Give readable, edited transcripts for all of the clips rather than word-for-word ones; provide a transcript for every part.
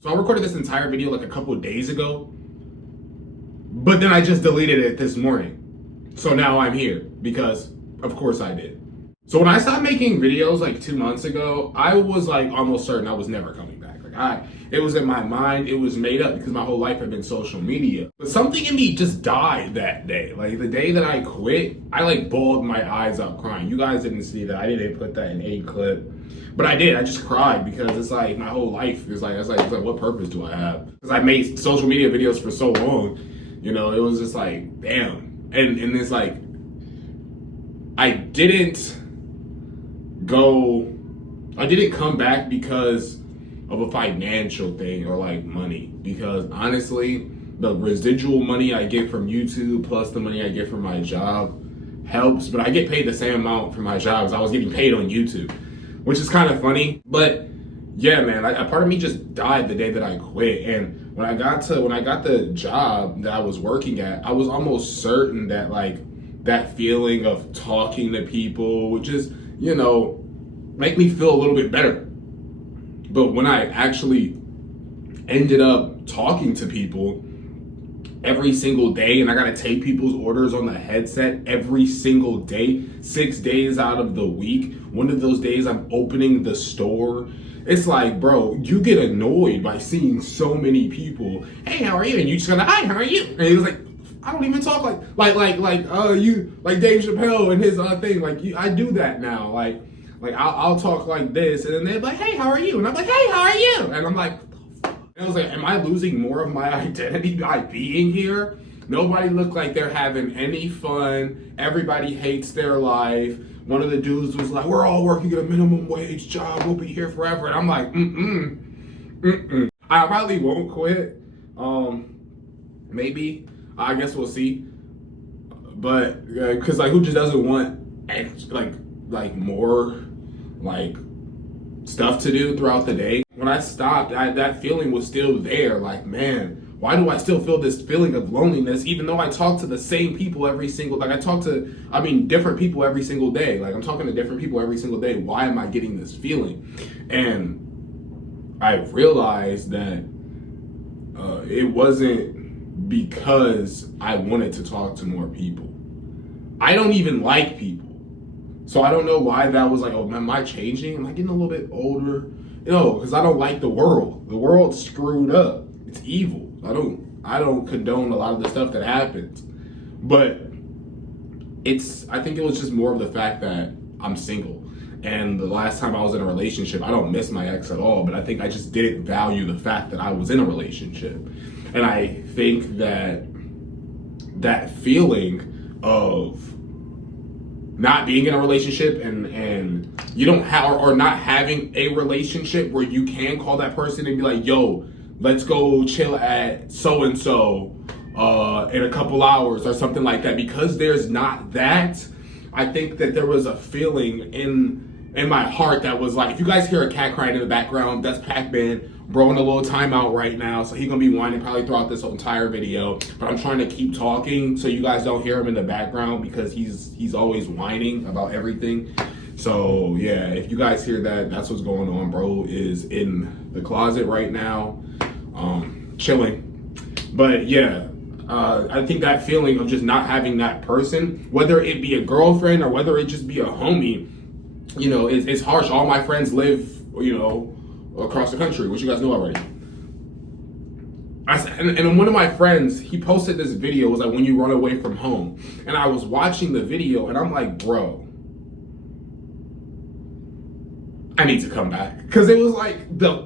So I recorded this entire video like a couple of days ago, but then I just deleted it this morning. So now I'm here because of course I did. So when I stopped making videos like 2 months ago, I was like almost certain I was never coming back. It was in my mind, it was made up because my whole life had been social media. But something in me just died that day. Like the day that I quit, I like bawled my eyes out crying. You guys didn't see that. I didn't put that in a clip. But I did. I just cried because it's like my whole life is like, it's like what purpose do I have? Because I made social media videos for so long, you know, it was just like, damn. And it's like, I didn't come back because of a financial thing or like money. Because honestly, the residual money I get from YouTube plus the money I get from my job helps, but I get paid the same amount for my job as I was getting paid on YouTube, which is kind of funny. But yeah, man, a part of me just died the day that I quit. And when I got the job that I was working at, I was almost certain that like that feeling of talking to people would just, you know, make me feel a little bit better. But when I actually ended up talking to people every single day, and I gotta take people's orders on the headset every single day, 6 days out of the week, one of those days I'm opening the store, it's like, bro, you get annoyed by seeing so many people. Hey, how are you? And you just gonna, hi, how are you? And he was like, I don't even talk like you, like Dave Chappelle and his thing. Like I do that now. Like I'll talk like this, and then they're like, hey, how are you? And I'm like, hey, how are you? And I'm like, and I was like, am I losing more of my identity by being here? Nobody looked like they're having any fun. Everybody hates their life. One of the dudes was like, we're all working at a minimum wage job. We'll be here forever. And I'm like, I probably won't quit. Maybe. I guess we'll see. But, because like, who just doesn't want, like more, like, stuff to do throughout the day? When I stopped, that feeling was still there. Like, man, why do I still feel this feeling of loneliness even though I talk to the same people every single, like I talk to, different people every single day. Like I'm talking to different people every single day. Why am I getting this feeling? And I realized that it wasn't because I wanted to talk to more people. I don't even like people. So I don't know why that was like, oh, am I changing? Am I getting a little bit older? No, because I don't like the world. The world's screwed up. It's evil. I don't condone a lot of the stuff that happens. But I think it was just more of the fact that I'm single. And the last time I was in a relationship, I don't miss my ex at all, but I think I just didn't value the fact that I was in a relationship. And I think that feeling of not being in a relationship and you don't have, or not having a relationship where you can call that person and be like, yo, let's go chill at so-and-so in a couple hours or something like that. Because there's not that, I think that there was a feeling in my heart that was like, if you guys hear a cat crying in the background, that's Pac-Man. Bro in a little timeout right now, so he's gonna be whining probably throughout this entire video. But I'm trying to keep talking so you guys don't hear him in the background because he's always whining about everything. So yeah, if you guys hear that, that's what's going on. Bro is in the closet right now, chilling. But yeah, I think that feeling of just not having that person, whether it be a girlfriend or whether it just be a homie, you know, it's harsh. All my friends live, you know, across the country, which you guys know already. And one of my friends, he posted this video, it was like when you run away from home. And I was watching the video and I'm like, bro, I need to come back. Cause it was like,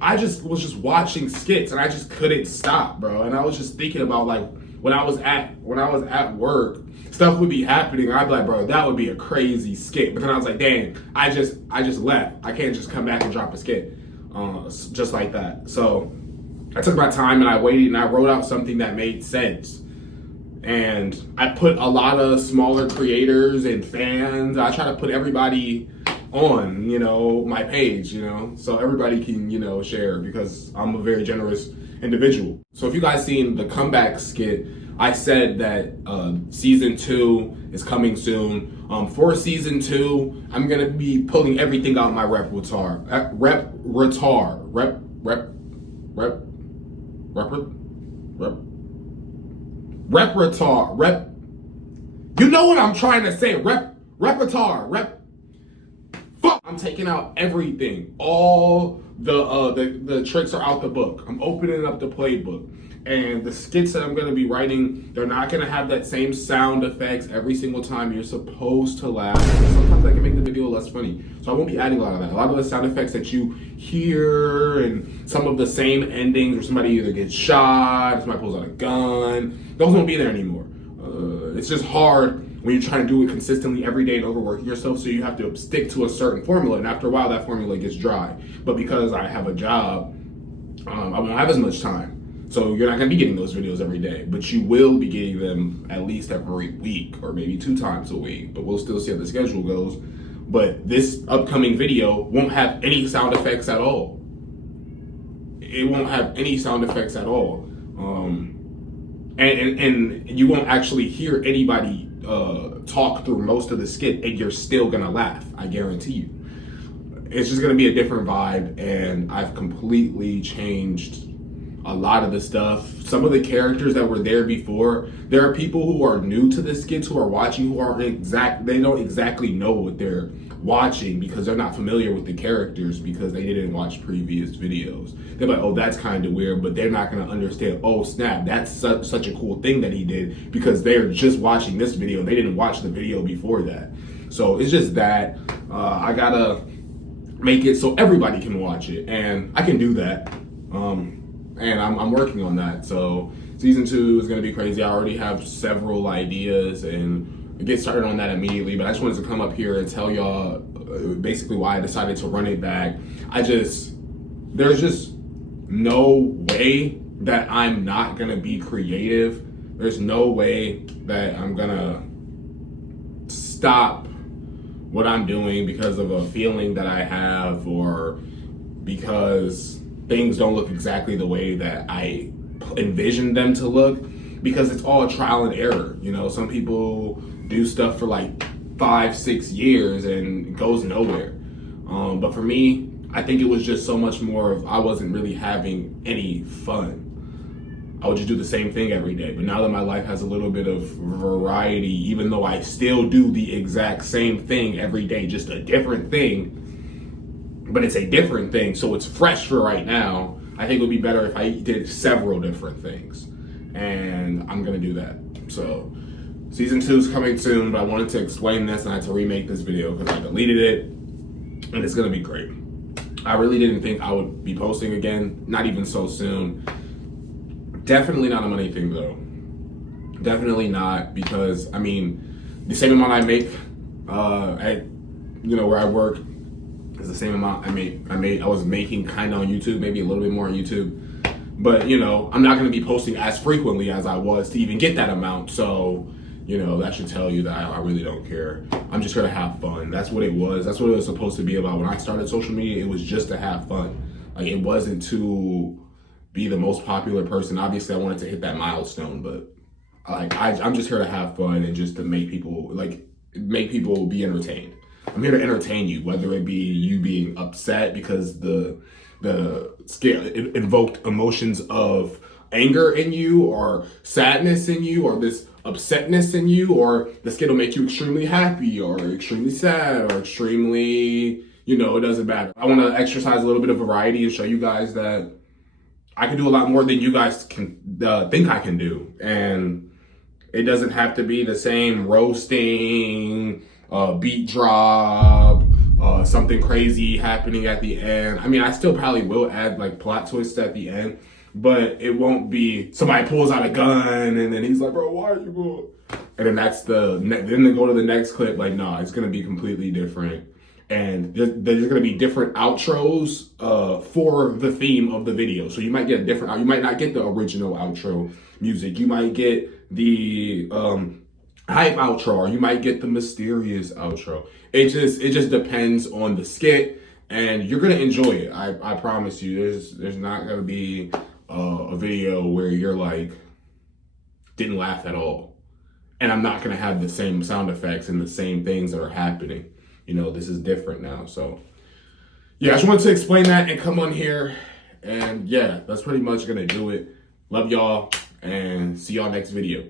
I just was just watching skits and I just couldn't stop, bro. And I was just thinking about like, when I was at work, stuff would be happening. I'd be like, bro, that would be a crazy skit. But then I was like, dang, I just left. I can't just come back and drop a skit. Just like that. So I took my time and I waited and I wrote out something that made sense. And I put a lot of smaller creators and fans. I try to put everybody on, you know, my page, you know, so everybody can, you know, share because I'm a very generous individual. So if you guys seen the comeback skit, I said that season 2 is coming soon. For season 2, I'm gonna be pulling everything out of my repertoire. repertoire, you know what I'm trying to say, repertoire, fuck, I'm taking out everything. All the tricks are out the book. I'm opening up the playbook. And the skits that I'm going to be writing, they're not going to have that same sound effects every single time you're supposed to laugh. Sometimes that can make the video less funny. So I won't be adding a lot of that. A lot of the sound effects that you hear and some of the same endings where somebody either gets shot, somebody pulls out a gun, those won't be there anymore. It's just hard when you're trying to do it consistently every day and overworking yourself, so you have to stick to a certain formula, and after a while that formula gets dry. But because I have a job, I won't have as much time. So you're not going to be getting those videos every day, but you will be getting them at least every week or maybe 2 times a week, but we'll still see how the schedule goes. But this upcoming video won't have any sound effects at all. It won't have any sound effects at all. And you won't actually hear anybody talk through most of the skit, and you're still going to laugh. I guarantee you. It's just going to be a different vibe, and I've completely changed a lot of the stuff. Some of the characters that were there before, there are people who are new to the skits who are watching who aren't they don't exactly know what they're watching because they're not familiar with the characters because they didn't watch previous videos. They're like, oh, that's kind of weird, but they're not going to understand, oh snap, that's such a cool thing that he did because they're just watching this video. They didn't watch the video before that. So it's just that I gotta make it so everybody can watch it, and I can do that. And I'm working on that. So season 2 is going to be crazy. I already have several ideas and get started on that immediately. But I just wanted to come up here and tell y'all basically why I decided to run it back. There's just no way that I'm not going to be creative. There's no way that I'm going to stop what I'm doing because of a feeling that I have or because things don't look exactly the way that I envisioned them to look, because it's all trial and error. You know, some people do stuff for like 5-6 years and it goes nowhere. But for me, I think it was just so much more of I wasn't really having any fun. I would just do the same thing every day. But now that my life has a little bit of variety, even though I still do the exact same thing every day, just a different thing, but it's a different thing, so it's fresh for right now. I think it would be better if I did several different things, and I'm gonna do that. So season 2 is coming soon, but I wanted to explain this and I had to remake this video because I deleted it, and it's gonna be great. I really didn't think I would be posting again, not even so soon. Definitely not a money thing though. Definitely not, because I mean, the same amount I make at where I work is the same amount I was making kind of on YouTube, maybe a little bit more on YouTube. But I'm not going to be posting as frequently as I was to even get that amount. So that should tell you that I really don't care. I'm just going to have fun. That's what it was. That's what it was supposed to be about. When I started social media, it was just to have fun. Like, it wasn't to be the most popular person. Obviously I wanted to hit that milestone, but I'm just here to have fun and just to make people be entertained. I'm here to entertain you, whether it be you being upset because the scale invoked emotions of anger in you, or sadness in you, or this upsetness in you, or the skit will make you extremely happy or extremely sad or extremely, it doesn't matter. I want to exercise a little bit of variety and show you guys that I can do a lot more than you guys can think I can do. And it doesn't have to be the same roasting, beat drop, something crazy happening at the end. I mean, I still probably will add like plot twists at the end, but it won't be somebody pulls out a gun and then he's like, bro, why are you going? And then then they go to the next clip. Like, no, it's going to be completely different. And there's going to be different outros for the theme of the video. So you might get you might not get the original outro music. You might get the hype outro, or you might get the mysterious outro. It just depends on the skit, and you're gonna enjoy it. I promise you. There's not gonna be a video where you're like didn't laugh at all, and I'm not gonna have the same sound effects and the same things that are happening. This is different now. So yeah, I just wanted to explain that and come on here, and yeah, that's pretty much gonna do it. Love y'all and see y'all next video.